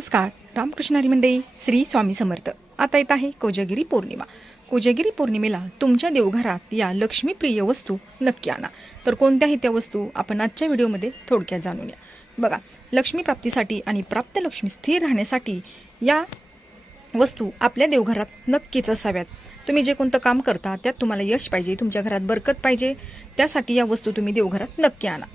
नमस्कार. रामकृष्णारी मंडळी श्री स्वामी समर्थ. आता येत आहे कोजगिरी पौर्णिमा. कोजगिरी पौर्णिमेला तुमच्या देवघरात या लक्ष्मीप्रिय वस्तू नक्की आणा. तर कोणत्याही त्या वस्तू? आपण आजच्या व्हिडिओमध्ये थोडक्यात जाणून या बघा लक्ष्मी प्राप्तीसाठी आणि प्राप्त लक्ष्मी स्थिर राहण्यासाठी या वस्तू आपल्या देवघरात नक्कीच असाव्यात. तुम्ही जे कोणतं काम करता त्यात तुम्हाला यश पाहिजे तुमच्या घरात बरकत पाहिजे त्यासाठी या वस्तू तुम्ही देवघरात नक्की आणा.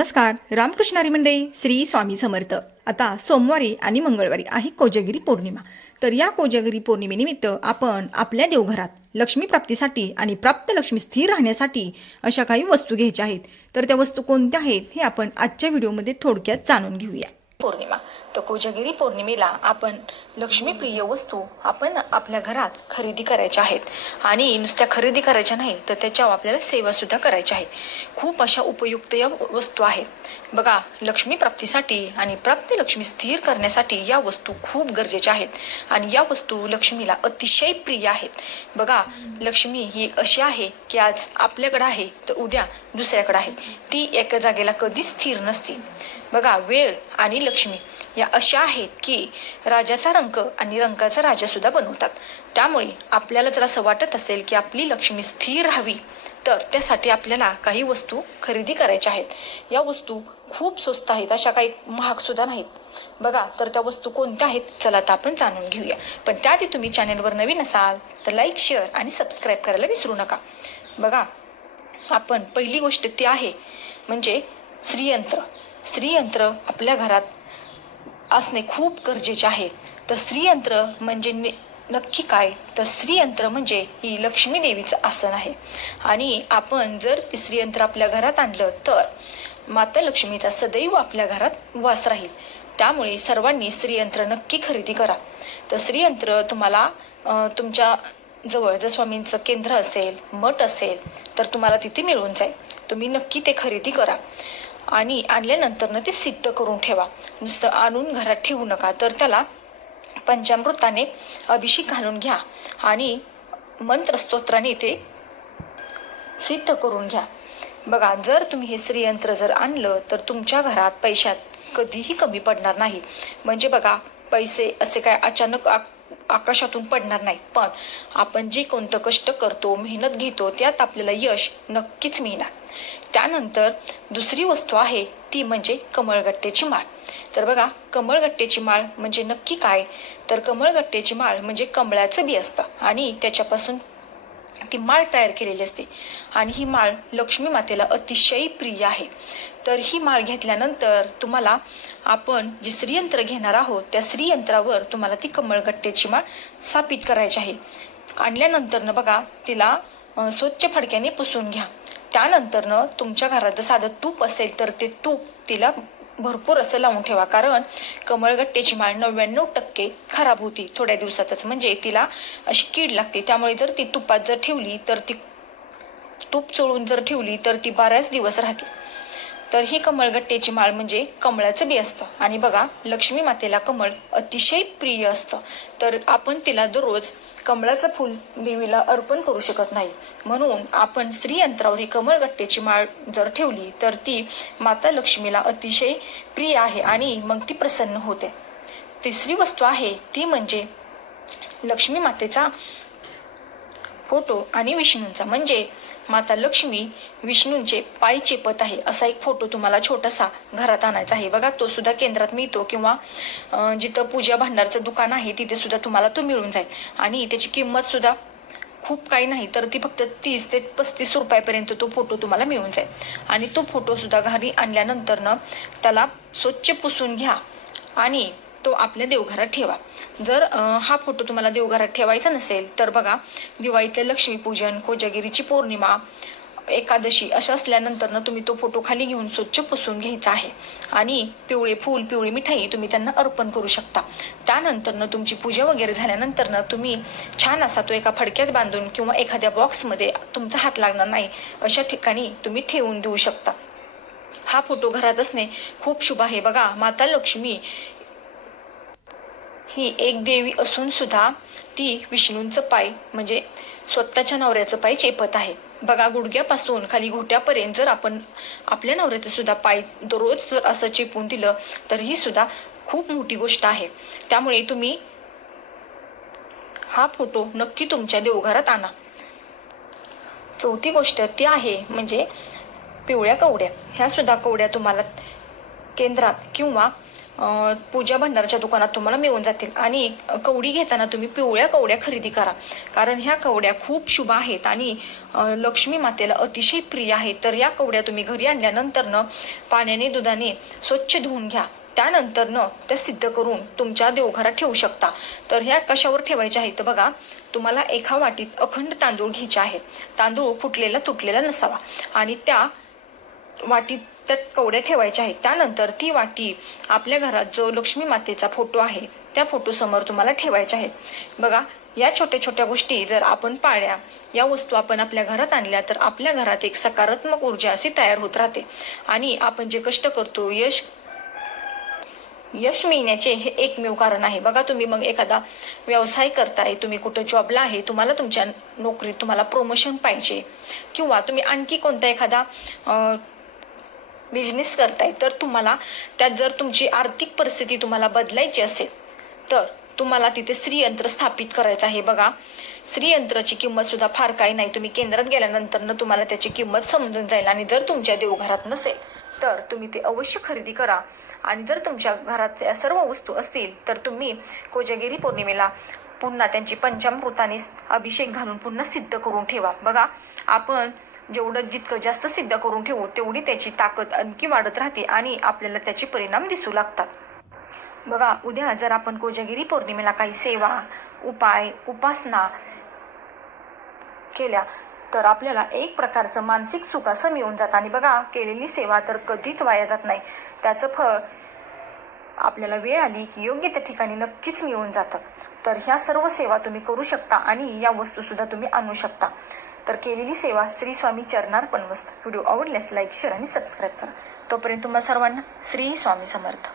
नमस्कार रामकृष्णारी मंडळी श्री स्वामी समर्थ. आता सोमवारी आणि मंगळवारी आहे कोजगिरी पौर्णिमा. तर या कोजगिरी पौर्णिमेनिमित्त आपण आपल्या देवघरात लक्ष्मी प्राप्तीसाठी आणि प्राप्त लक्ष्मी स्थिर राहण्यासाठी अशा काही वस्तू घ्यायच्या आहेत. तर त्या वस्तू कोणत्या आहेत हे आपण आजच्या व्हिडिओमध्ये थोडक्यात जाणून घेऊया. पौर्णिमा. तर कोजगिरी पौर्णिमेला आपण लक्ष्मीप्रिय वस्तू आपण आपल्या घरात खरेदी करायच्या आहेत. आणि नुसत्या खरेदी करायच्या नाही तर त्याच्यावर आपल्याला सेवासुद्धा करायच्या करायची आहे. खूप अशा उपयुक्त या वस्तू आहेत. बघा लक्ष्मी प्राप्तीसाठी आणि प्राप्ती लक्ष्मी स्थिर करण्यासाठी या वस्तू खूप गरजेच्या आहेत. आणि या वस्तू लक्ष्मीला अतिशय प्रिय आहेत. बघा लक्ष्मी ही अशी आहे की आज आपल्याकडे आहे तर उद्या दुसऱ्याकडे आहे. ती एका जागेला कधीच स्थिर नसते. बघा वेळ आणि लक्ष्मी या अशा आहेत की राजाचा रंक आणि रंकाचा राजासुद्धा बनवतात. त्यामुळे आपल्याला जर असं वाटत असेल की आपली लक्ष्मी स्थिर राहावी तर त्यासाठी आपल्याला काही वस्तू खरेदी करायच्या आहेत. या वस्तू खूप स्वस्त आहेत अशा काही महागसुद्धा नाहीत. बघा तर त्या वस्तू कोणत्या आहेत चला तर आपण जाणून घेऊया. पण त्याआधी तुम्ही चॅनेलवर नवीन असाल तर लाईक शेअर आणि सबस्क्राईब करायला विसरू नका. बघा आपण पहिली गोष्ट ती आहे म्हणजे श्रीयंत्र. श्रीयंत्र आपल्या घरात असणे खूप गरजेचे आहे. तर स्त्रीयंत्र म्हणजे नक्की काय? तर श्रीयंत्र म्हणजे ही लक्ष्मी देवीचं आसन आहे. आणि आपण जर ती स्त्रीयंत्र आपल्या घरात आणलं तर माता लक्ष्मीचा सदैव आपल्या घरात वास राहील. त्यामुळे सर्वांनी श्रीयंत्र नक्की खरेदी करा. तर श्रीयंत्र तुम्हाला तुमच्या जवळ जर स्वामींचं केंद्र असेल मठ असेल तर तुम्हाला तिथे मिळून जाईल. तुम्ही नक्की ते खरेदी करा. आणि आणल्यानंतरनं ते सिद्ध करून ठेवा. नुसतं आणून घरात ठेवू नका. तर त्याला पंचामृताने अभिषेक घालून घ्या आणि मंत्रस्तोत्राने ते सिद्ध करून घ्या. बघा जर तुम्ही हे श्रीयंत्र जर आणलं तर तुमच्या घरात पैशात कधीही कमी पडणार नाही. म्हणजे बघा पैसे असे काय अचानक आकाशातून पडणार नाही. पण आपण जे कोणतं कष्ट करतो मेहनत घेतो त्यात आपल्याला यश नक्कीच मिळणार. त्यानंतर दुसरी वस्तू आहे ती म्हणजे कमळगट्ट्याची माळ. तर बघा कमळगट्ट्याची माळ म्हणजे नक्की काय? तर कमळगट्ट्याची माळ म्हणजे कमळाचं बी असतं आणि त्याच्यापासून ती माळ तयार केलेली असते. आणि ही माळ लक्ष्मी मातेला अतिशय प्रिय आहे. तर ही माळ घेतल्यानंतर तुम्हाला आपण जे श्रीयंत्र घेणार आहोत त्या श्रीयंत्रावर तुम्हाला ती कमळगट्ट्याची माळ स्थापित करायची आहे. आणल्यानंतरनं बघा तिला स्वच्छ फडक्याने पुसून घ्या. त्यानंतरनं तुमच्या घरात जर साधं तूप असेल तर ते तूप तिला भरपूर असं लावून ठेवा. कारण कमळगट्टेची माळ नव्याण्णव टक्के खराब होती थोड्या दिवसातच. म्हणजे तिला अशी कीड लागते. त्यामुळे जर ती तुपात जर ठेवली तर ती तूप चोळून जर ठेवली तर ती बऱ्याच दिवस राहते. तर ही कमळगट्टेची माळ म्हणजे कमळाचं बी असतं. आणि बघा लक्ष्मी मातेला कमळ अतिशय प्रिय असतं. तर आपण तिला दररोज कमळाचं फूल देवीला अर्पण करू शकत नाही. म्हणून आपण श्रीयंत्रावर ही कमळगट्ट्याची माळ जर ठेवली तर ती माता लक्ष्मीला अतिशय प्रिय आहे आणि मग ती प्रसन्न होते. तिसरी वस्तू आहे ती म्हणजे लक्ष्मी मातेचा फोटो आणि विष्णूंचा. म्हणजे माता लक्ष्मी विष्णूंचे पाय चेपत आहे असा एक फोटो तुम्हाला छोटासा घरात आणायचा आहे. बघा तो सुद्धा केंद्रात मिळतो किंवा जिथं पूजा भांडारचं दुकान आहे तिथे सुद्धा तुम्हाला तो मिळून जाईल. आणि त्याची किंमत सुद्धा खूप काही नाही तर ती फक्त तीस ते पस्तीस रुपयापर्यंत तो फोटो तुम्हाला मिळून जाईल. आणि तो फोटो सुद्धा घरी आणल्यानंतरनं त्याला स्वच्छ पुसून घ्या. आणि तो आपल्या देवघरात ठेवा. जर हा फोटो तुम्हाला देवघरात ठेवायचा नसेल तर बघा दिवाळीतलं लक्ष्मीपूजन कोजागिरीची पौर्णिमा एकादशी अशा असल्यानंतरनं तुम्ही तो फोटो खाली घेऊन स्वच्छ पुसून घ्यायचा आहे. आणि पिवळे फूल पिवळी मिठाई तुम्ही त्यांना अर्पण करू शकता. त्यानंतरनं तुमची पूजा वगैरे झाल्यानंतरनं तुम्ही छान असा तो एका फडक्यात बांधून किंवा एखाद्या बॉक्समध्ये तुमचा हात लागणार नाही अशा ठिकाणी तुम्ही ठेवून देऊ शकता. हा फोटो घरात असणे खूप शुभ आहे. बघा माता लक्ष्मी ही एक देवी असून सुद्धा ती विष्णूंचं पाय म्हणजे स्वतःच्या नवऱ्याचं पाय चेपत आहे. बघा गुडघ्यापासून खाली घोट्यापर्यंत जर आपण आपल्या नवऱ्याचं सुद्धा पाय दररोज जर असं चेपून दिलं तर ही सुद्धा खूप मोठी गोष्ट आहे. त्यामुळे तुम्ही हा फोटो नक्की तुमच्या देवघरात आणा. चौथी गोष्ट ती आहे म्हणजे पिवळ्या कवड्या. ह्या सुद्धा कवड्या तुम्हाला केंद्रात किंवा पूजा भंडाराच्या दुकानात तुम्हाला मिळून जातील. आणि कवडी घेताना तुम्ही पिवळ्या कवड्या खरेदी करा. कारण ह्या कवड्या खूप शुभ आहेत आणि लक्ष्मी मातेला अतिशय प्रिय आहेत. तर या कवड्या तुम्ही घरी आणल्यानंतरनं पाण्याने दुधाने स्वच्छ धुवून घ्या. त्यानंतरनं त्या सिद्ध करून तुमच्या देवघरात ठेवू शकता. तर ह्या कशावर ठेवायच्या आहेत तर बघा. तुम्हाला एका वाटीत अखंड तांदूळ घ्यायचे आहेत. तांदूळ फुटलेला तुटलेला नसावा. आणि त्या वाटीत त्या कवड्या ठेवायच्या आहेत. त्यानंतर ती वाटी आपल्या घरात जो लक्ष्मी मातेचा फोटो आहे त्या फोटोसमोर तुम्हाला ठेवायच्या आहेत. बघा या छोट्या छोट्या गोष्टी जर आपण पाळल्या या वस्तू आपण आपल्या घरात आणल्या तर आपल्या घरात एक सकारात्मक ऊर्जा अशी तयार होत राहते. आणि आपण जे कष्ट करतो यश यश मिळण्याचे हे एकमेव कारण आहे. बघा तुम्ही मग एखादा व्यवसाय करताय तुम्ही कुठं जॉबला आहे तुम्हाला तुमच्या नोकरीत तुम्हाला प्रमोशन पाहिजे. किंवा तुम्ही आणखी कोणता एखादा बिझनेस करताय तर तुम्हाला त्यात जर तुमची आर्थिक परिस्थिती तुम्हाला बदलायची असेल तर तुम्हाला तिथे श्रीयंत्र स्थापित करायचं आहे. बघा श्रीयंत्राची किंमत सुद्धा फार काही नाही. तुम्ही केंद्रात गेल्यानंतर तुम्हाला त्याची किंमत समजून जाईल आणि जर तुमच्या देवघरात नसेल तर तुम्ही ते अवश्य खरेदी करा. आणि जर तुमच्या घरात सर्व वस्तू असतील तर तुम्ही कोजागिरी पौर्णिमेला पुन्हा त्यांची पंचामृताने अभिषेक घालून पुन्हा सिद्ध करून ठेवा. बघा आपण जेवढं जितकं जास्त सिद्ध करून ठेवू तेवढी त्याची ताकद आणखी वाढत राहते आणि आपल्याला त्याचे परिणाम दिसू लागतात. बघा उद्या जर आपण कोजागिरी पौर्णिमेला काही सेवा उपाय उपासना केल्या तर आपल्याला एक प्रकारचं मानसिक सुख असं मिळून जातं. आणि बघा केलेली सेवा तर कधीच वाया जात नाही. त्याचं फळ आपल्याला वेळ आली की योग्य त्या ठिकाणी नक्कीच मिळून जातं. तर ह्या सर्व सेवा तुम्ही करू शकता आणि या वस्तू सुद्धा तुम्ही आणू शकता. तर केलेली सेवा श्री स्वामी चरणार पण मस्त व्हिडिओ आवडल्यास लाईक शेअर आणि सबस्क्राईब करा. तोपर्यंत तुम्हा सर्वांना श्री स्वामी समर्थ.